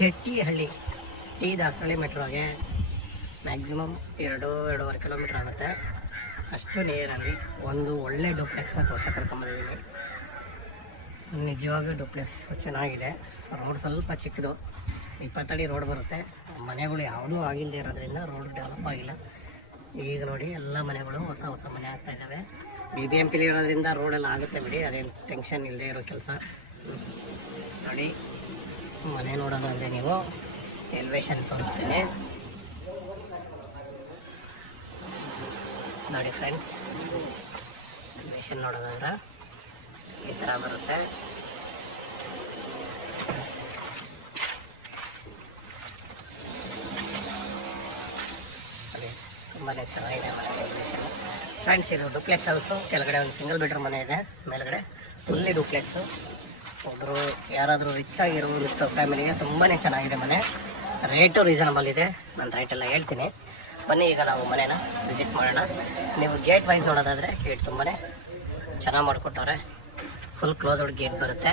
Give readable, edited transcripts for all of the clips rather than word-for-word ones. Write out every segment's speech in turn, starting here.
Shettihalli T Dasarahalli ಮೆಟ್ರೋಗೆ maximum 2-2.5 kilometre ಆಗುತ್ತೆ. ಅಷ್ಟು ನಿಯರಲ್ಲಿ ಒಂದು ಒಳ್ಳೆ ಡೂಪ್ಲೆಕ್ಸ್ನ ತೋರ್ಸಕ್ಕೆ ಕರ್ಕೊಂಬಂದಿದ್ದೀನಿ. ನಿಜವಾಗ್ಲೂ ಡೂಪ್ಲೆಕ್ಸ್ ಚೆನ್ನಾಗಿದೆ. ರೋಡ್ ಸ್ವಲ್ಪ ಚಿಕ್ಕದು, 20 ಅಡಿ ರೋಡ್ ಬರುತ್ತೆ. ಮನೆಗಳು ಯಾವುದೂ ಆಗಿಲ್ಲದೆ ಇರೋದ್ರಿಂದ ರೋಡ್ ಡೆವಲಪ್ ಆಗಿಲ್ಲ. ಈಗ ನೋಡಿ ಎಲ್ಲ ಮನೆಗಳು ಹೊಸ ಮನೆ ಆಗ್ತಾ ಇದ್ದಾವೆ. BBMP ಇರೋದ್ರಿಂದ ರೋಡೆಲ್ಲ ಆಗುತ್ತೆ ಬಿಡಿ, ಅದೇನು ಟೆನ್ಷನ್ ಇಲ್ಲದೆ ಇರೋ ಕೆಲಸ. ನೋಡಿ ಮನೆ ನೋಡೋದಾದರೆ ನೀವು ಎಲಿವೇಶನ್ ತೋರಿಸ್ತೀನಿ ನೋಡಿ ಫ್ರೆಂಡ್ಸ್. ಎಲಿವೇಶನ್ ನೋಡೋದಾದ್ರೆ ಈ ಥರ ಬರುತ್ತೆ. ತುಂಬಾ ಚೆನ್ನಾಗಿದೆ ಮನೆ ಎಲಿವೇಶನ್ ಫ್ರೆಂಡ್ಸ್. ಇದು ಡೂಪ್ಲೆಕ್ಸ್ ಹೌಸು. ಕೆಳಗಡೆ ಒಂದು ಸಿಂಗಲ್ ಬೆಡ್ರೂಮ್ ಮನೆ ಇದೆ, ಮೇಲ್ಗಡೆ ಫುಲ್ಲಿ ಡೂಪ್ಲೆಕ್ಸು. ಒಬ್ಬರು ಯಾರಾದರೂ ರಿಚ್ ಆಗಿರೋ ವಿತ್ ಫ್ಯಾಮಿಲಿಗೆ ತುಂಬಾ ಚೆನ್ನಾಗಿದೆ ಮನೆ. ರೇಟು ರೀಸನಬಲ್ ಇದೆ. ನಾನು ರೇಟೆಲ್ಲ ಹೇಳ್ತೀನಿ, ಬನ್ನಿ ಈಗ ನಾವು ಮನೇನ ವಿಸಿಟ್ ಮಾಡೋಣ. ನೀವು ಗೇಟ್ ವೈಸ್ ನೋಡೋದಾದರೆ ಗೇಟ್ ತುಂಬಾ ಚೆನ್ನಾಗಿ ಮಾಡಿಕೊಟ್ಟವ್ರೆ. ಫುಲ್ ಕ್ಲೋಸ್ಡ್ ಗೇಟ್ ಬರುತ್ತೆ,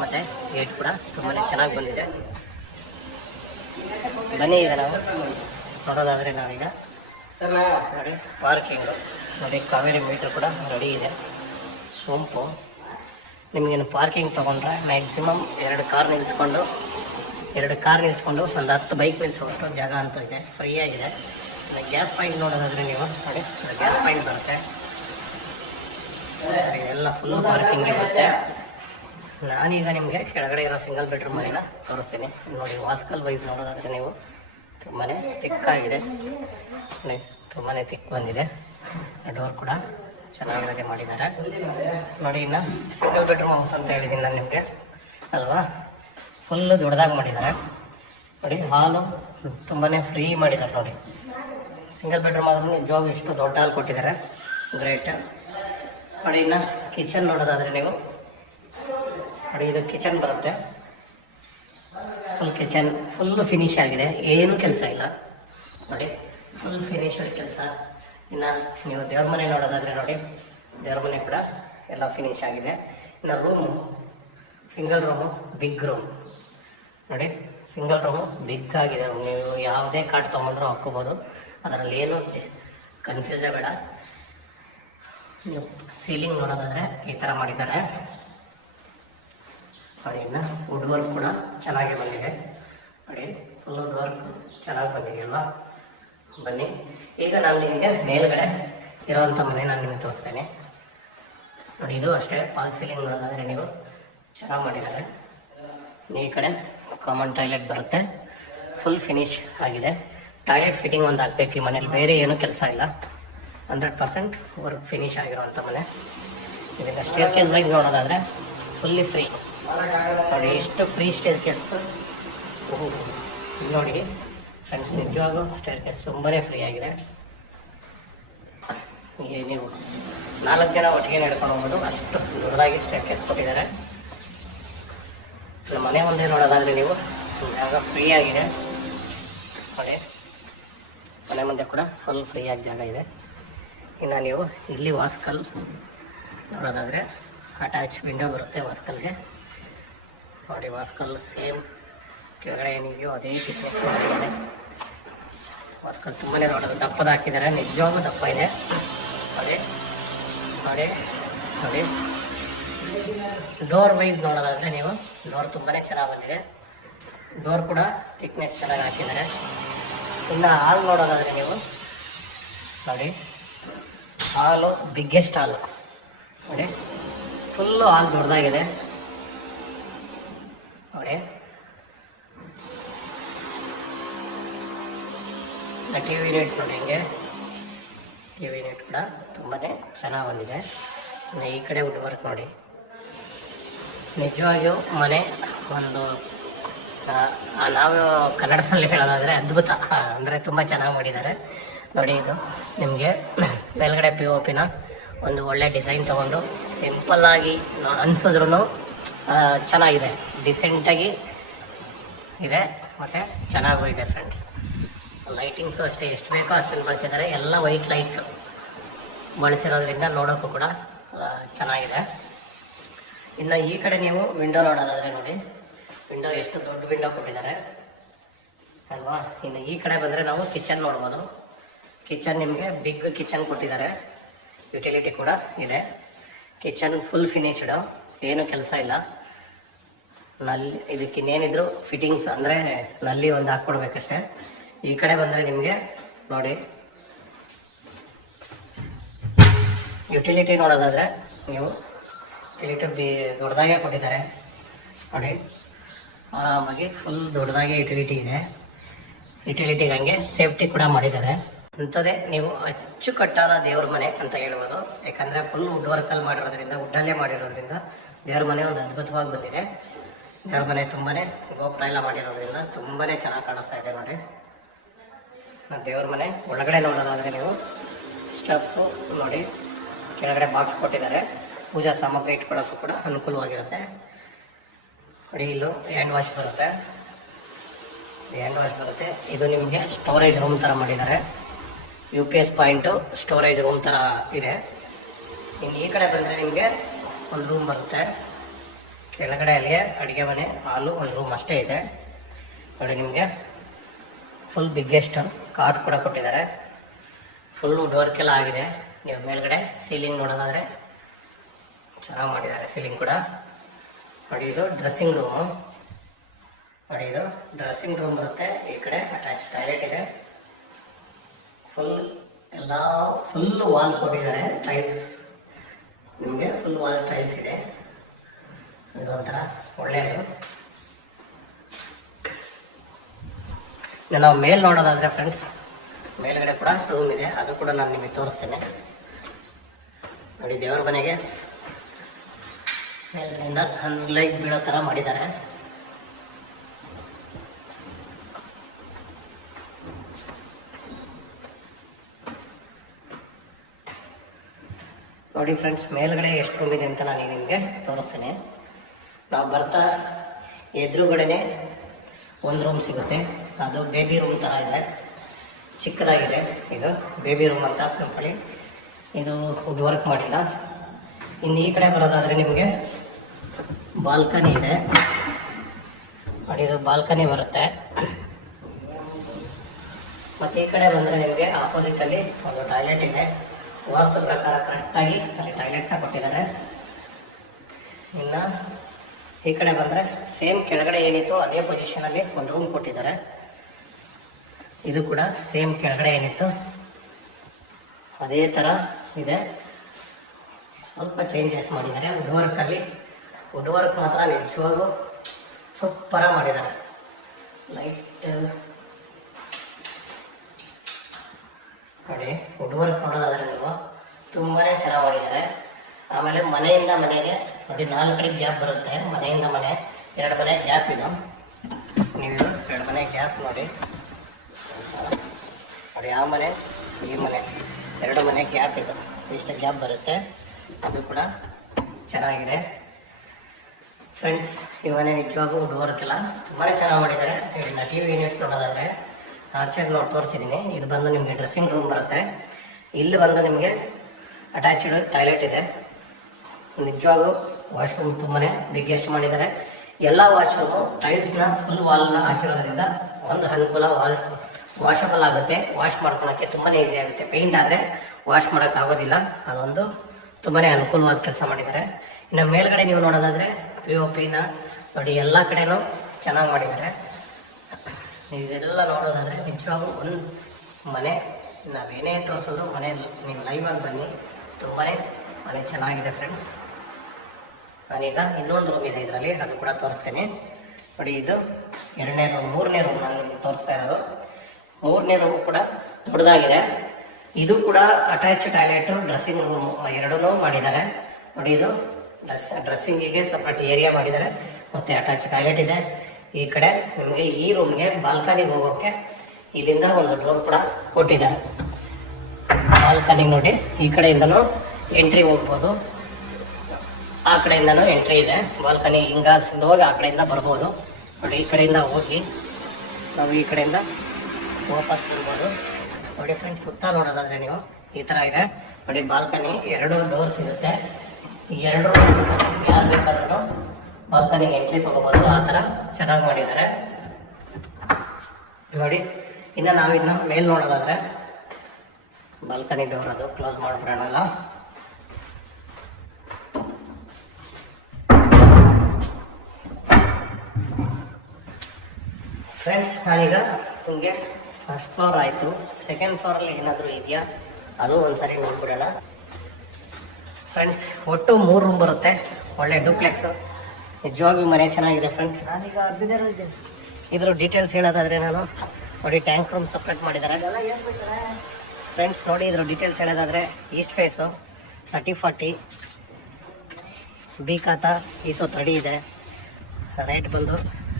ಮತ್ತು ಗೇಟ್ ಕೂಡ ತುಂಬಾ ಚೆನ್ನಾಗಿ ಬಂದಿದೆ. ಬನ್ನಿ ಈಗ ನಾವು ನೋಡೋದಾದರೆ ನಾವೀಗ ನೋಡಿ ಪಾರ್ಕಿಂಗು ನೋಡಿ, ಕಾವೇರಿ ಮೀಟ್ರ್ ಕೂಡ ರೆಡಿ ಇದೆ. ಸೋಂಪು ನಿಮಗೇನು ಪಾರ್ಕಿಂಗ್ ತೊಗೊಂಡ್ರೆ ಮ್ಯಾಕ್ಸಿಮಮ್ 2 ಕಾರ್ ನಿಲ್ಲಿಸ್ಕೊಂಡು ಒಂದು 10 ಬೈಕ್ ನಿಲ್ಲಿಸುವಷ್ಟು ಜಾಗ ಅಂತೂ ಇದೆ, ಫ್ರೀ ಆಗಿದೆ. ಗ್ಯಾಸ್ ಪಾಯಿಂಟ್ ನೋಡೋದಾದರೆ ನೀವು ನೋಡಿ, ಗ್ಯಾಸ್ ಪಾಯಿಂಟ್ ಬರುತ್ತೆ. ಇದೆಲ್ಲ ಫುಲ್ ಪಾರ್ಕಿಂಗ್ ಇರುತ್ತೆ. ನಾನೀಗ ನಿಮಗೆ ಕೆಳಗಡೆ ಇರೋ ಸಿಂಗಲ್ ಬೆಡ್ರೂಮ್ ಮನೆನ ತೋರಿಸ್ತೀನಿ ನೋಡಿ. ವಾಸ್ಕಲ್ ವೈಸ್ ನೋಡೋದಾದರೆ ನೀವು ತುಂಬಾ ತಿಕ್ಕಾಗಿದೆ, ತುಂಬಾ ತಿಕ್ ಬಂದಿದೆ. ಡೋರ್ ಕೂಡ ಚೆನ್ನಾಗಿರೋದೇ ಮಾಡಿದ್ದಾರೆ ನೋಡಿ. ಇನ್ನು ಸಿಂಗಲ್ ಬೆಡ್ರೂಮ್ ಹೌಸ್ ಅಂತ ಹೇಳಿದ್ದೀನಿ ನಾನು ನಿಮಗೆ ಅಲ್ವಾ, ಫುಲ್ಲು ದೊಡ್ಡದಾಗಿ ಮಾಡಿದ್ದಾರೆ ನೋಡಿ. ಹಾಲು ತುಂಬಾ ಫ್ರೀ ಮಾಡಿದ್ದಾರೆ ನೋಡಿ. ಸಿಂಗಲ್ ಬೆಡ್ರೂಮ್ ಆದ್ರೂ ನಿಜವಾಗೂ ಇಷ್ಟು ದೊಡ್ಡ ಹಾಲು ಕೊಟ್ಟಿದ್ದಾರೆ, ಗ್ರೇಟ್ ನೋಡಿ. ಇನ್ನು ಕಿಚನ್ ನೋಡೋದಾದರೆ ನೀವು ನೋಡಿ, ಇದು ಕಿಚನ್ ಬರುತ್ತೆ. ಫುಲ್ ಫಿನಿಶ್ ಆಗಿದೆ, ಏನೂ ಕೆಲಸ ಇಲ್ಲ ನೋಡಿ, ಫುಲ್ ಫಿನಿಶ್ಡ್ ಕೆಲಸ. ಇನ್ನು ನೀವು ದೇವ್ರ ಮನೆ ನೋಡೋದಾದರೆ ನೋಡಿ, ದೇವ್ರ ಮನೆ ಕೂಡ ಎಲ್ಲ ಫಿನಿಶ್ ಆಗಿದೆ. ಇನ್ನು room single room, big room ನೋಡಿ. ಸಿಂಗಲ್ ರೂಮು ಬಿಗ್ ಆಗಿದೆ. ನೀವು ಯಾವುದೇ ಕಾರ್ಡ್ ತೊಗೊಂಡ್ರೂ ಹಾಕ್ಕೋಬೋದು, ಅದರಲ್ಲಿ ಏನು ಕನ್ಫ್ಯೂಸೇ ಬೇಡ. ನೀವು ಸೀಲಿಂಗ್ ನೋಡೋದಾದರೆ ಈ ಥರ ಮಾಡಿದ್ದಾರೆ ನೋಡಿ. ಇನ್ನು ವುಡ್ ವರ್ಕ್ ಕೂಡ ಚೆನ್ನಾಗಿ ಬಂದಿದೆ ನೋಡಿ, ಫುಲ್ ವುಡ್ ವರ್ಕ್ ಚೆನ್ನಾಗಿ ಬಂದಿದೆಯಲ್ವಾ. ಬನ್ನಿ ಈಗ ನಾನು ನಿಮಗೆ ಮೇಲ್ಗಡೆ ಇರೋವಂಥ ಮನೆ ನಾನು ನಿಮಗೆ ತೋರಿಸ್ತೇನೆ ನೋಡಿ. ಇದು ಅಷ್ಟೇ ಫಾಲ್ ಸೀಲಿಂಗ್ ನೋಡೋದಾದರೆ ನೀವು ಚೆನ್ನಾಗಿ ಮಾಡಿದ್ದಾರೆ. ಈ ಕಡೆ ಕಾಮನ್ ಟಾಯ್ಲೆಟ್ ಬರುತ್ತೆ, ಫುಲ್ ಫಿನಿಶ್ ಆಗಿದೆ. ಟಾಯ್ಲೆಟ್ ಫಿಟ್ಟಿಂಗ್ ಒಂದು ಹಾಕ್ಬೇಕು ಈ ಮನೇಲಿ, ಬೇರೆ ಏನೂ ಕೆಲಸ ಇಲ್ಲ. 100% ವರ್ಕ್ ಫಿನಿಶ್ ಆಗಿರೋವಂಥ ಮನೆ. ಇದರಿಂದ ಸ್ಟೇರ್ ಕೇಸ್ ವೈಸ್ ನೋಡೋದಾದರೆ ಫುಲ್ಲಿ ಫ್ರೀ ನೋಡಿ. ಎಷ್ಟು ಫ್ರೀ ಸ್ಟೇರ್ ಕೇಸ್ ನೋಡಿ ಫ್ರೆಂಡ್ಸ್. ನಿಜವಾಗೂ ಸ್ಟೇರ್ ಕೇಸ್ ತುಂಬಾ ಫ್ರೀ ಆಗಿದೆ. ಈಗ ನೀವು 4 ಜನ ಒಟ್ಟಿಗೆ ನಡ್ಕೊಂಡು ಹೋಗ್ಬೋದು, ಅಷ್ಟು ದೊಡ್ಡದಾಗಿ ಸ್ಟೇರ್ ಕೇಸ್ ಕೊಟ್ಟಿದ್ದಾರೆ. ಮನೆ ಮುಂದೆ ನೋಡೋದಾದರೆ ನೀವು ಜಾಗ ಫ್ರೀ ಆಗಿದೆ ನೋಡಿ. ಮನೆ ಮುಂದೆ ಕೂಡ ಫುಲ್ ಫ್ರೀಯಾಗಿ ಜಾಗ ಇದೆ. ಇನ್ನು ನೀವು ಇಲ್ಲಿ ವಾಸ್ಕಲ್ ನೋಡೋದಾದರೆ ಅಟ್ಯಾಚ್ ವಿಂಡೋ ಬರುತ್ತೆ ವಾಸ್ಕಲ್ಗೆ ನೋಡಿ. ವಾಸ್ಕಲ್ ಸೇಮ್ ಕೆಳಗಡೆ ಏನಿದೆಯೋ ಅದೇ ಥಿಕ್ನೆಸ್ ಮಾಡಿದ್ದಾರೆ. ವಾಸ್ಕಲ್ ತುಂಬಾ ದೊಡ್ಡದು, ದಪ್ಪದ ಹಾಕಿದ್ದಾರೆ, ನಿಜವಾಗೂ ದಪ್ಪ ಇದೆ ನೋಡಿ ನೋಡಿ ನೋಡಿ. ಡೋರ್ ವೈಸ್ ನೋಡೋದಾದರೆ ನೀವು ಡೋರ್ ತುಂಬಾ ಚೆನ್ನಾಗಿ ಬಂದಿದೆ. ಡೋರ್ ಕೂಡ ಥಿಕ್ನೆಸ್ ಚೆನ್ನಾಗಿ ಹಾಕಿದ್ದಾರೆ. ಇನ್ನು ಹಾಲ್ ನೋಡೋದಾದರೆ ನೀವು ನೋಡಿ, ಹಾಲು ಬಿಗ್ಗೆಸ್ಟ್ ಹಾಲು ನೋಡಿ, ಫುಲ್ಲು ಹಾಲು ದೊಡ್ಡದಾಗಿದೆ ನೋಡಿ. ಟಿ ವಿ ಯೂನಿಟ್ ನೋಡಿ, ಹಿಂಗೆ ಟಿ ವಿ ಯೂನಿಟ್ ಕೂಡ ತುಂಬಾ ಚೆನ್ನಾಗಿ ಬಂದಿದೆ. ಈ ಕಡೆ ವುಡ್ ವರ್ಕ್ ನೋಡಿ, ನಿಜವಾಗಿಯೂ ಮನೆ ಒಂದು ನಾವು ಕನ್ನಡದಲ್ಲಿ ಹೇಳೋದಾದರೆ ಅದ್ಭುತ, ಅಂದರೆ ತುಂಬ ಚೆನ್ನಾಗಿ ಮಾಡಿದ್ದಾರೆ ನೋಡಿ. ಇದು ನಿಮಗೆ ಮೇಲ್ಗಡೆ POPನ ಒಂದು ಒಳ್ಳೆ ಡಿಸೈನ್ ತೊಗೊಂಡು ಸಿಂಪಲ್ಲಾಗಿ ಅನಿಸಿದ್ರೂ ಚೆನ್ನಾಗಿದೆ, ಡಿಸೆಂಟಾಗಿ ಇದೆ ಮತ್ತು ಚೆನ್ನಾಗೂ ಇದೆ ಫ್ರೆಂಡ್ಸ್. ಲೈಟಿಂಗ್ಸು ಅಷ್ಟೇ ಎಷ್ಟು ಬೇಕೋ ಅಷ್ಟನ್ನು ಬಳಸಿದ್ದಾರೆ. ಎಲ್ಲ ವೈಟ್ ಲೈಟ್ ಬಳಸಿರೋದ್ರಿಂದ ನೋಡೋಕ್ಕೂ ಕೂಡ ಚೆನ್ನಾಗಿದೆ. ಇನ್ನು ಈ ಕಡೆ ನೀವು ವಿಂಡೋ ನೋಡೋದಾದರೆ ನೋಡಿ, ವಿಂಡೋ ಎಷ್ಟು ದೊಡ್ಡ ವಿಂಡೋ ಕೊಟ್ಟಿದ್ದಾರೆ ಅಲ್ವಾ. ಇನ್ನು ಈ ಕಡೆ ಬಂದರೆ ನಾವು ಕಿಚನ್ ನೋಡ್ಬೋದು. ಕಿಚನ್ ನಿಮಗೆ ಬಿಗ್ ಕಿಚನ್ ಕೊಟ್ಟಿದ್ದಾರೆ, ಯುಟಿಲಿಟಿ ಕೂಡ ಇದೆ. ಕಿಚನ್ ಫುಲ್ ಫಿನಿಶ್ಡ್, ಏನು ಕೆಲಸ ಇಲ್ಲ. ನಲ್ಲಿ ಇದಕ್ಕೆ ಇನ್ನೇನಿದ್ರು ಫಿಟ್ಟಿಂಗ್ಸ್ ಅಂದರೆ ನಲ್ಲಿ ಒಂದು ಹಾಕ್ಕೊಡ್ಬೇಕಷ್ಟೇ. ಈ ಕಡೆ ಬಂದರೆ ನಿಮಗೆ ನೋಡಿ ಯುಟಿಲಿಟಿ ನೋಡೋದಾದರೆ ನೀವು ಯುಟಿಲಿಟಿ ದೊಡ್ಡದಾಗೆ ಕೊಟ್ಟಿದ್ದಾರೆ ನೋಡಿ. ಆರಾಮಾಗಿ ಫುಲ್ ದೊಡ್ಡದಾಗಿ ಯುಟಿಲಿಟಿ ಇದೆ. ಯುಟಿಲಿಟಿಗೆ ಹಂಗೆ ಸೇಫ್ಟಿ ಕೂಡ ಮಾಡಿದ್ದಾರೆ. ಅಂಥದ್ದೇ ನೀವು ಅಚ್ಚುಕಟ್ಟಾದ ದೇವ್ರ ಮನೆ ಅಂತ ಹೇಳ್ಬೋದು. ಯಾಕಂದರೆ ಫುಲ್ ವುಡ್ ವರ್ಕಲ್ಲಿ ಮಾಡಿರೋದ್ರಿಂದ, ವುಡ್ಡಲ್ಲೇ ಮಾಡಿರೋದ್ರಿಂದ ದೇವ್ರ ಮನೆ ಒಂದು ಅದ್ಭುತವಾಗಿ ಬಂದಿದೆ. ದೇವ್ರ ಮನೆ ತುಂಬಾ ಗೋಪುರ ಎಲ್ಲ ಮಾಡಿರೋದ್ರಿಂದ ತುಂಬಾ ಚೆನ್ನಾಗಿ ಕಾಣಿಸ್ತಾ ಇದೆ ನೋಡಿ. ದೇವ್ರ ಮನೆ ಒಳಗಡೆ ನೋಡೋದಾದರೆ ನೀವು ಸ್ಟೆಪ್ಪು ನೋಡಿ, ಕೆಳಗಡೆ ಬಾಕ್ಸ್ ಕೊಟ್ಟಿದ್ದಾರೆ. ಪೂಜಾ ಸಾಮಗ್ರಿ ಇಟ್ಕೊಳ್ಳೋಕ್ಕೂ ಕೂಡ ಅನುಕೂಲವಾಗಿರುತ್ತೆ ನೋಡಿ. ಇಲ್ಲೂ ಹ್ಯಾಂಡ್ ವಾಶ್ ಬರುತ್ತೆ, ಇದು ನಿಮಗೆ ಸ್ಟೋರೇಜ್ ರೂಮ್ ಥರ ಮಾಡಿದ್ದಾರೆ. UPS ಪಾಯಿಂಟು ಸ್ಟೋರೇಜ್ ರೂಮ್ ಥರ ಇದೆ. ಇನ್ನು ಈ ಕಡೆ ಬಂದರೆ ನಿಮಗೆ ಒಂದು ರೂಮ್ ಬರುತ್ತೆ. ಕೆಳಗಡೆ ಅಲ್ಲಿಗೆ ಅಡುಗೆ ಮನೆ, ಹಾಲು, ಒಂದು ರೂಮ್ ಅಷ್ಟೇ ಇದೆ ನೋಡಿ. ನಿಮಗೆ ಫುಲ್ ಬಿಗ್ಗೆಸ್ಟ್ ಕಾಟ್ ಕೂಡ ಕೊಟ್ಟಿದ್ದಾರೆ. ಫುಲ್ಲು ವುಡ್ ವರ್ಕ್ ಎಲ್ಲ ಆಗಿದೆ. ನೀವು ಮೇಲ್ಗಡೆ ಸೀಲಿಂಗ್ ನೋಡೋದಾದರೆ ಚೆನ್ನಾಗಿ ಮಾಡಿದ್ದಾರೆ ಸೀಲಿಂಗ್ ಕೂಡ ನೋಡಿ. ಇದು ಡ್ರೆಸ್ಸಿಂಗ್ ರೂಮು ನೋಡಿ, ಇದು ಡ್ರೆಸ್ಸಿಂಗ್ ರೂಮ್ ಬರುತ್ತೆ. ಈ ಕಡೆ ಅಟ್ಯಾಚ್ ಟಾಯ್ಲೆಟ್ ಇದೆ. ಫುಲ್ ವಾಲ್ ಕೊಟ್ಟಿದ್ದಾರೆ, ಟೈಲ್ಸ್ ನಿಮಗೆ ಫುಲ್ ವಾಲ್ ಟೈಲ್ಸ್ ಇದೆ. ಇದು ಒಂಥರ ಒಳ್ಳೆಯದು. ನಾವು ಮೇಲ್ ನೋಡೋದಾದರೆ ಫ್ರೆಂಡ್ಸ್, ಮೇಲ್ಗಡೆ ಕೂಡ ರೂಮ್ ಇದೆ, ಅದು ಕೂಡ ನಾನು ನಿಮಗೆ ತೋರಿಸ್ತೇನೆ ನೋಡಿ. ದೇವ್ರ ಮನೆಗೆ ಮೇಲ್ಗಡೆಯಿಂದ ಸನ್ಲೈಟ್ ಬೀಳೋ ಥರ ಮಾಡಿದ್ದಾರೆ. ನೋಡಿ ಫ್ರೆಂಡ್ಸ್, ಮೇಲ್ಗಡೆ ಎಷ್ಟು ರೂಮ್ ಇದೆ ಅಂತ ನಾನು ನಿಮಗೆ ತೋರಿಸ್ತೇನೆ. ನಾವು ಬರ್ತಾ ಎದುರುಗಡೆನೆ ಒಂದು ರೂಮ್ ಸಿಗುತ್ತೆ, ಅದು ಬೇಬಿ ರೂಮ್ ಥರ ಇದೆ, ಚಿಕ್ಕದಾಗಿದೆ. ಇದು ಬೇಬಿ ರೂಮ್ ಅಂತ ತಿಳ್ಕೊಳ್ಳಿ. ಇದು ವುಡ್ ವರ್ಕ್ ಮಾಡಿಲ್ಲ. ಇನ್ನು ಈ ಕಡೆ ಬರೋದಾದರೆ ನಿಮಗೆ ಬಾಲ್ಕನಿ ಇದೆ ನೋಡಿ. ಇದು ಬಾಲ್ಕನಿ ಬರುತ್ತೆ. ಮತ್ತು ಈ ಕಡೆ ಬಂದರೆ ನಿಮಗೆ ಆಪೋಸಿಟಲ್ಲಿ ಒಂದು ಟಾಯ್ಲೆಟ್ ಇದೆ. ವಾಸ್ತು ಪ್ರಕಾರ ಕರೆಕ್ಟಾಗಿ ಅಲ್ಲಿ ಟಾಯ್ಲೆಟ್ನ ಕೊಟ್ಟಿದ್ದಾರೆ. ಇನ್ನು ಈ ಕಡೆ ಬಂದರೆ ಸೇಮ್ ಕೆಳಗಡೆ ಏನಿತ್ತು ಅದೇ ಪೊಸಿಷನಲ್ಲಿ ಒಂದು ರೂಮ್ ಕೊಟ್ಟಿದ್ದಾರೆ. ಇದು ಕೂಡ ಸೇಮ್ ಕೆಳಗಡೆ ಏನಿತ್ತು ಅದೇ ಥರ ಇದೆ. ಸ್ವಲ್ಪ ಚೇಂಜಸ್ ಮಾಡಿದ್ದಾರೆ ವುಡ್ ವರ್ಕ್ ಮಾತ್ರ ನಿಜವಾಗೂ ಸೂಪರಾಗಿ ಮಾಡಿದ್ದಾರೆ. ಲೈಟ್ ನೋಡಿ, ವುಡ್ ವರ್ಕ್ ನೋಡೋದಾದರೆ ನೀವು ತುಂಬಾ ಚೆನ್ನಾಗಿ ಮಾಡಿದ್ದಾರೆ. ಆಮೇಲೆ ಮನೆಯಿಂದ ಮನೆಗೆ ನೋಡಿ 4 ಕಡೆ ಗ್ಯಾಪ್ ಬರುತ್ತೆ. ಮನೆಯಿಂದ ಮನೆ 2 ಮನೆ ಗ್ಯಾಪ್ ಇದು. ನೀವು 2 ಮನೆ ಗ್ಯಾಪ್ ನೋಡಿ. ಆ ಮನೆ ಈ ಮನೆ 2 ಮನೆ ಗ್ಯಾಪ್ ಇದು, ಇಷ್ಟು ಗ್ಯಾಪ್ ಬರುತ್ತೆ. ಅದು ಕೂಡ ಚೆನ್ನಾಗಿದೆ ಫ್ರೆಂಡ್ಸ್. ಈ ಮನೆ ನಿಜವಾಗೂ ವುಡ್ ವರ್ಕ್ ಎಲ್ಲ ತುಂಬಾ ಚೆನ್ನಾಗಿ ಮಾಡಿದ್ದಾರೆ. ಇನ್ನು TV ಯೂನಿಟ್ ನೋಡೋದಾದರೆ ಆಚೆಗೆ ನೋಡಿ ತೋರಿಸಿದ್ದೀನಿ. ಇದು ಬಂದು ನಿಮಗೆ ಡ್ರೆಸ್ಸಿಂಗ್ ರೂಮ್ ಬರುತ್ತೆ. ಇಲ್ಲಿ ಬಂದು ನಿಮಗೆ ಅಟ್ಯಾಚ್ಡ್ ಟಾಯ್ಲೆಟ್ ಇದೆ. ನಿಜವಾಗೂ ವಾಶ್ರೂಮ್ ತುಂಬಾ ಬಿಗ್ಗೆಸ್ಟ್ ಮಾಡಿದ್ದಾರೆ. ಎಲ್ಲ ವಾಶ್ರೂಮು ಟೈಲ್ಸ್ನ ಫುಲ್ ವಾಲ್ನ ಹಾಕಿರೋದ್ರಿಂದ ಒಂದು ಅನುಕೂಲ, ವಾಷಬಲ್ ಆಗುತ್ತೆ. ವಾಶ್ ಮಾಡ್ಕೊಳಕ್ಕೆ ತುಂಬಾ ಈಸಿ ಆಗುತ್ತೆ. ಪೇಂಟ್ ಆದರೆ ವಾಶ್ ಮಾಡೋಕ್ಕಾಗೋದಿಲ್ಲ, ಅದೊಂದು ತುಂಬಾ ಅನುಕೂಲವಾದ ಕೆಲಸ ಮಾಡಿದ್ದಾರೆ. ಇನ್ನು ಮೇಲ್ಗಡೆ ನೀವು ನೋಡೋದಾದರೆ POPನ ನೋಡಿ ಎಲ್ಲ ಕಡೆನೂ ಚೆನ್ನಾಗಿ ಮಾಡಿದ್ದಾರೆ. ಇದೆಲ್ಲ ನೋಡೋದಾದರೆ ನಿಜವಾಗೂ ಒಂದು ಮನೆ, ನಾವೇನೇ ತೋರಿಸೋದು ಮನೆ ನೀವು ಲೈವಾಗಿ ಬನ್ನಿ, ತುಂಬಾ ಮನೆ ಚೆನ್ನಾಗಿದೆ ಫ್ರೆಂಡ್ಸ್. ನಾನೀಗ ಇನ್ನೊಂದು ರೂಮ್ ಇದೆ ಇದರಲ್ಲಿ, ಅದು ಕೂಡ ತೋರಿಸ್ತೇನೆ ನೋಡಿ. ಇದು 2ನೇ ರೂಮ್, 3ನೇ ರೂಮ್ ನಾನು ನಿಮಗೆ ತೋರಿಸ್ತಾ ಇರೋದು. 3ನೇ ರೂಮ್ ಕೂಡ ದೊಡ್ಡದಾಗಿದೆ. ಇದು ಕೂಡ ಅಟ್ಯಾಚ್ ಟಾಯ್ಲೆಟು, ಡ್ರೆಸ್ಸಿಂಗ್ ರೂಮ್ ಎರಡೂ ಮಾಡಿದ್ದಾರೆ ನೋಡಿ. ಇದು ಡ್ರೆಸ್ಸಿಂಗಿಗೆ ಸಪ್ರೇಟ್ ಏರಿಯಾ ಮಾಡಿದ್ದಾರೆ, ಮತ್ತು ಅಟ್ಯಾಚ್ ಟಾಯ್ಲೆಟ್ ಇದೆ. ಈ ಕಡೆ ನಿಮಗೆ ಈ ರೂಮ್ಗೆ ಬಾಲ್ಕನಿಗೆ ಹೋಗೋಕ್ಕೆ ಇಲ್ಲಿಂದ ಒಂದು ಡೋರ್ ಕೂಡ ಕೊಟ್ಟಿದ್ದಾರೆ. ಬಾಲ್ಕನಿಗೆ ನೋಡಿ, ಈ ಕಡೆಯಿಂದನೂ ಎಂಟ್ರಿ ಹೋಗ್ಬೋದು, ಆ ಕಡೆಯಿಂದನೂ ಎಂಟ್ರಿ ಇದೆ. ಬಾಲ್ಕನಿ ಹಿಂಗಾಸಿಂದ ಹೋಗಿ ಆ ಕಡೆಯಿಂದ ಬರ್ಬೋದು ನೋಡಿ. ಈ ಕಡೆಯಿಂದ ಹೋಗಿ ನಾವು ಈ ಕಡೆಯಿಂದ ವಾಪಸ್ ಬರ್ಬೋದು ನೋಡಿ ಫ್ರೆಂಡ್ಸ್. ಸುತ್ತ ನೋಡೋದಾದರೆ ನೀವು ಈ ಥರ ಇದೆ ನೋಡಿ. ಬಾಲ್ಕನಿ 2 ಡೋರ್ ಸಿಗುತ್ತೆ. ಈ 2 ಯಾರು ಬೇಕಾದ್ರೂ ಬಾಲ್ಕನಿಗೆ ಎಂಟ್ರಿ ತಗೋಬೋದು, ಆ ಥರ ಚೆನ್ನಾಗಿ ಮಾಡಿದ್ದಾರೆ ನೋಡಿ. ಇನ್ನು ನಾವಿನ್ನು ಮೇಲ್ ನೋಡೋದಾದ್ರೆ ಬಾಲ್ಕನಿ ಡೋರ್ ಅದು ಕ್ಲೋಸ್ ಮಾಡ್ಬಿಡೋಣಲ್ಲ. ಫ್ರೆಂಡ್ಸ್, ನಾನೀಗ ನಿಮಗೆ ಫಸ್ಟ್ ಫ್ಲೋರ್ ಆಯಿತು, ಸೆಕೆಂಡ್ ಫ್ಲೋರಲ್ಲಿ ಏನಾದರೂ ಇದೆಯಾ ಅದು ಒಂದ್ಸರಿ ನೋಡ್ಬಿಡೋಣ. ಫ್ರೆಂಡ್ಸ್, ಒಟ್ಟು 3 ರೂಮ್ ಬರುತ್ತೆ, ಒಳ್ಳೆ ಡೂಪ್ಲೆಕ್ಸು, ನಿಜವಾಗ್ಲೂ ಮನೆ ಚೆನ್ನಾಗಿದೆ ಫ್ರೆಂಡ್ಸ್. ನಾನೀಗ ಇದ್ರ ಡೀಟೇಲ್ಸ್ ಹೇಳೋದಾದರೆ ನಾನು ನೋಡಿ, ಟ್ಯಾಂಕ್ ರೂಮ್ ಸಪ್ರೇಟ್ ಮಾಡಿದ್ದಾರೆ ಫ್ರೆಂಡ್ಸ್. ನೋಡಿ, ಇದ್ರ ಡೀಟೇಲ್ಸ್ ಹೇಳೋದಾದರೆ ಈಸ್ಟ್ ಫೇಸು 30-40, ಬಿ ಖಾತ ಈಸೋತ್ತಡಿ ಇದೆ, ರೇಟ್ ಬಂದು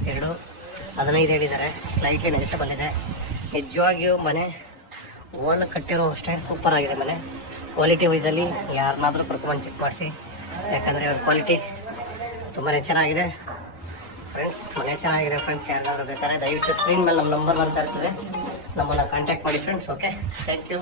2.15 ಹೇಳಿದ್ದಾರೆ, ಸ್ಲೈಟ್ಲಿ ನೆಗೆಸಬಲ್ ಇದೆ. ನಿಜವಾಗಿಯೂ ಮನೆ ಓನ್ ಕಟ್ಟಿರೋ ಅಷ್ಟೇ ಸೂಪರ್ ಆಗಿದೆ ಮನೆ. ಕ್ವಾಲಿಟಿ ವೈಸಲ್ಲಿ ಯಾರನ್ನಾದರೂ ಕರ್ಕೊಂಬಂದು ಚೆಕ್ ಮಾಡಿಸಿ, ಯಾಕಂದರೆ ಅವ್ರ ಕ್ವಾಲಿಟಿ ತುಂಬಾ ಚೆನ್ನಾಗಿದೆ ಫ್ರೆಂಡ್ಸ್. ಮನೆ ಚೆನ್ನಾಗಿದೆ ಫ್ರೆಂಡ್ಸ್. ಯಾರಿಗಾದ್ರೂ ಬೇಕಾದ್ರೆ ದಯವಿಟ್ಟು ಸ್ಕ್ರೀನ್ ಮೇಲೆ ನಮ್ಮ ನಂಬರ್ ಬರ್ತಾ ಇರ್ತದೆ, ನಮ್ಮನ್ನು ಕಾಂಟ್ಯಾಕ್ಟ್ ಮಾಡಿ ಫ್ರೆಂಡ್ಸ್. Okay, thank you.